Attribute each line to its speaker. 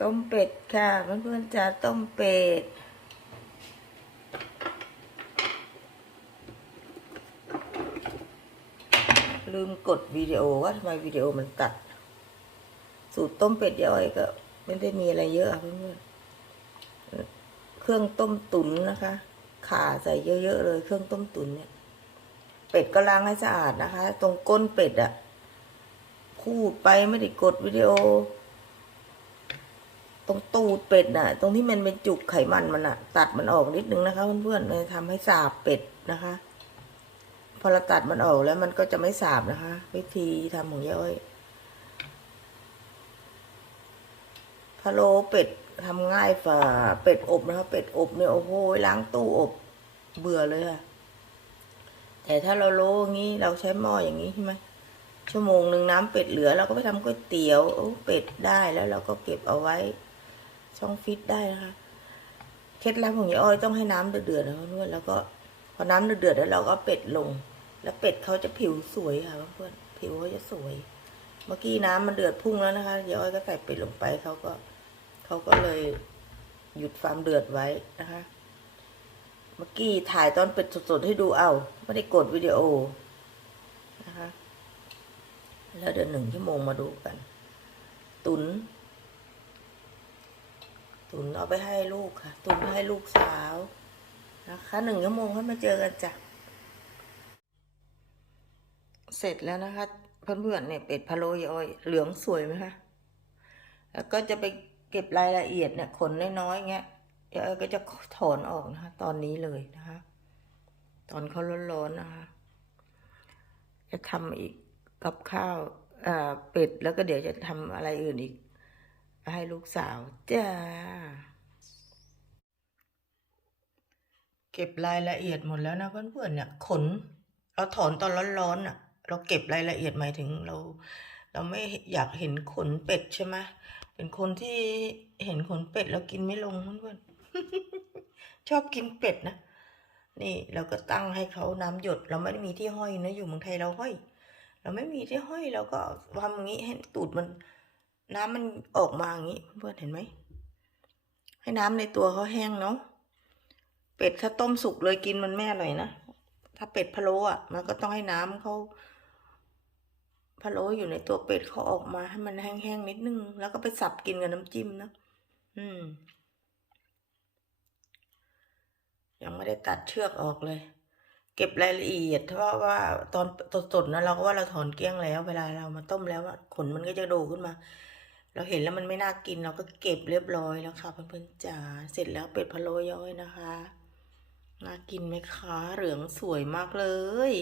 Speaker 1: ต้มเป็ดค่ะเพื่อนๆจะต้มเป็ด ลืมกดวิดีโอว่าทำไมวิดีโอมันตัด สูตรต้มเป็ดย่อยก็ไม่ได้มีอะไรเยอะเพื่อนๆเครื่องต้มตุ๋นนะคะ ขาใส่เยอะๆเลยเครื่องต้มตุ๋นเนี่ย เป็ดก็ล้างให้สะอาดนะคะ ตรงก้นเป็ดอะพูดไปไม่ได้กดวิดีโอ ตรงตูดเป็ดน่ะตรงที่มันเป็นจุกไขมันมันอะตัดมันออกนิดนึงนะคะเพื่อนๆมันจะทำให้สาบเป็ดนะคะ พอเราตัดมันออกแล้วมันก็จะไม่สาบนะคะ วิธีทำของย่าอ้อยพะโล้เป็ดทำง่ายฝ่าเป็ดอบนะคะเป็ดอบเนี่ยโอ้โหล้างตู้อบเบื่อเลยค่ะแต่ถ้าเราโลอย่างนี้เราใช้หม้ออย่างนี้ใช่ไหมชั่วโมงหนึ่งน้ำเป็ดเหลือเราก็ไปทำก๋วยเตี๋ยวเป็ดได้แล้วเราก็เก็บเอาไว้ ช่องฟิตได้นะคะเคล็ดลับของยายอ้อยต้องให้น้ำเดือดๆนะเพื่อนแล้วก็พอน้ำเดือดๆแล้วเราก็เป็ดลง แล้วเป็ดเขาจะผิวสวยค่ะเพื่อนผิวเขาจะสวย เมื่อกี้น้ำมันเดือดพุ่งแล้วนะคะยายอ้อยก็ใส่เป็ดลงไปเขาก็เขาก็เลยหยุดความเดือดไว้นะคะ เมื่อกี้ถ่ายตอนเป็ดสดๆให้ดูเอาไม่ได้กดวิดีโอนะคะ แล้วเดี๋ยวหนึ่งชั่วโมงมาดูกัน ตุน ตุนเอาไปให้ลูกค่ะ ตุนให้ลูกสาวนะคะหนึ่งชั่วโมงให้มาเจอกันจ้ะเสร็จแล้วนะคะเพื่อนๆเนี่ยเป็ดพะโล้ยออยเหลืองสวยไหมคะแล้วก็จะไปเก็บรายละเอียดเนี่ยขนน้อยๆเงี้ยยายอ้ยก็จะถอนออกนะคะตอนนี้เลยนะคะ ตอนเขาร้อนๆนะคะ จะทำอีกกับข้าวอ่าเป็ดแล้วก็เดี๋ยวจะทำอะไรอื่นอีก ให้ลูกสาวจ้า เก็บรายละเอียดหมดแล้วนะเพื่อนๆเนี่ยขน เราถอนตอนร้อนๆอะ เราเก็บรายละเอียดหมายถึงเรา เราไม่อยากเห็นขนเป็ดใช่ไหมเป็นคนที่เห็นขนเป็ดแล้วกินไม่ลงเพื่อนๆชอบกินเป็ดนะนี่เราก็ตั้งให้เขาน้ำหยด เราไม่ได้มีที่ห้อยนะอยู่เมืองไทยเราห้อย เราไม่มีที่ห้อยเราก็ทำอย่างนี้ให้ตูดมัน น้ำมันออกมาอย่างนี้เพื่อนเห็นไหม ให้น้ำในตัวเขาแห้งเนาะ เป็ดถ้าต้มสุกเลยกินมันไม่อร่อยนะ ถ้าเป็ดพะโล้อะมันก็ต้องให้น้ำเขาพะโล้อยู่ในตัวเป็ดเขาออกมาให้มันแห้งๆนิดนึง แล้วก็ไปสับกินกับน้ำจิ้มนะ อืม ยังไม่ได้ตัดเชือกออกเลย เก็บรายละเอียดเพราะว่าตอนสดๆนะเราก็ว่าเราถอนเกลี้ยงแล้ว เวลาเรามาต้มแล้วขนมันก็จะโดขึ้นมา เราเห็นแล้วมันไม่น่ากินเราก็เก็บเรียบร้อยแล้วค่ะเพื่อนๆจ๋าเสร็จแล้วเป็ดพะโล้ย้อยนะคะ น่ากินไหมคะ เหลืองสวยมากเลย